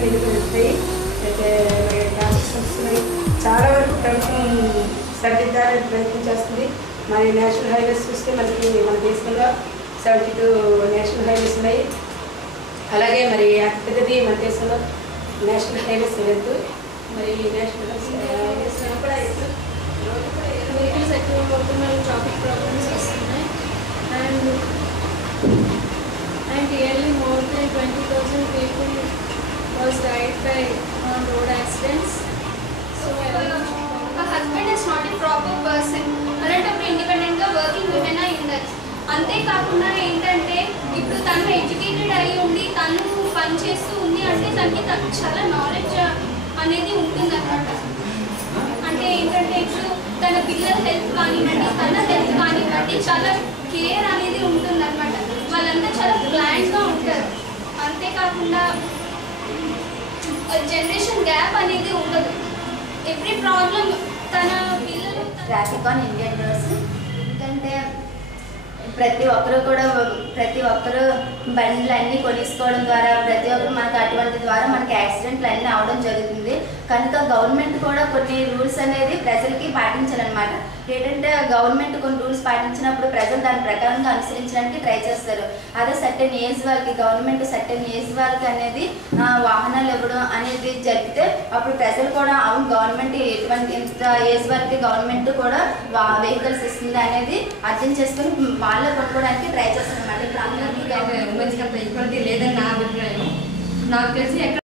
ప్రభుత్వం నిధులు వస్తాయి. అయితే ట్రాఫిక్ వస్తున్నాయి. చాలా వరకు ప్రభుత్వం సరిదిద్దాలని ప్రయత్నం చేస్తుంది. మరి నేషనల్ హైవేస్ చూస్తే మనకి మన దేశంలో 72 నేషనల్ హైవేస్ ఉన్నాయి. అలాగే మరి అతి పెద్దది మన దేశంలో నేషనల్ హైవేస్ వెళ్తూ మరి నేషనల్ హైవేస్ కూడా వెహికల్స్ ఎక్కువ పోతున్నారు, ట్రాఫిక్ ప్రాబ్లమ్స్ వస్తున్నాయి. And yearly more than 20,000 people was died by on road accidents. So husband is not a proper person అలాంటప్పుడు ఇండిపెండెంట్గా వర్కింగ్ విమెన్ అయి ఉండాలి. అంతేకాకుండా ఏంటంటే ఇప్పుడు తను ఎడ్యుకేటెడ్ అయి ఉండి తను పని చేస్తూ ఉంది అంటే తనకి చాలా నాలెడ్జ్ అనేది ఉంటుంది అన్నమాట. అంటే ఏంటంటే ఇప్పుడు తన పిల్లల హెల్త్ కానివ్వండి, తన హెల్త్ కానివ్వండి, చాలా కేర్ అనేది ఉంటుంది అనమాట. వాళ్ళంతా చాలా ప్లాన్గా ఉంటారు. అంతేకాకుండా జనరేషన్ గ్యాప్ అనేది ఉండదు. ఎవ్రీ ప్రాబ్లం తన పిల్లలు ట్రాఫిక్ ఆన్ ఇండియన్ రోడ్స్. ఎందుకంటే ప్రతి ఒక్కరు బండ్లు అన్నీ కొనేసుకోవడం ద్వారా ప్రతి ఒక్కరు మనకు అటువంటి ద్వారా మనకి యాక్సిడెంట్లు అన్నీ అవడం జరుగుతుంది. కనుక గవర్నమెంట్ కూడా కొన్ని రూల్స్ అనేది ప్రజలకి పాటించాలన్నమాట. ఏంటంటే గవర్నమెంట్ కొన్ని రూల్స్ పాటించినప్పుడు ప్రజలు దాని ప్రకారంగా అనుసరించడానికి ట్రై చేస్తారు. అదే సర్టెన్ ఏజ్ వాళ్ళకి గవర్నమెంట్ సర్టెన్ ఏజ్ వాళ్ళకి అనేది వాహనాలు ఇవ్వడం అనేది జరిగితే అప్పుడు ప్రజలు కూడా అవును గవర్నమెంట్ ఇంత ఏజ్ వాళ్ళకి గవర్నమెంట్ కూడా వెహికల్స్ ఇస్తుంది అనేది అర్థం చేసుకుని వాళ్ళ కొనుక్కోవడానికి ట్రై చేస్తారు అన్నమాట. ఇప్పుడు అందరికీ ఉమెన్స్కి అంత ఈక్వాలిటీ లేదని నా అభిప్రాయం. నాకు తెలిసి ఎక్కడ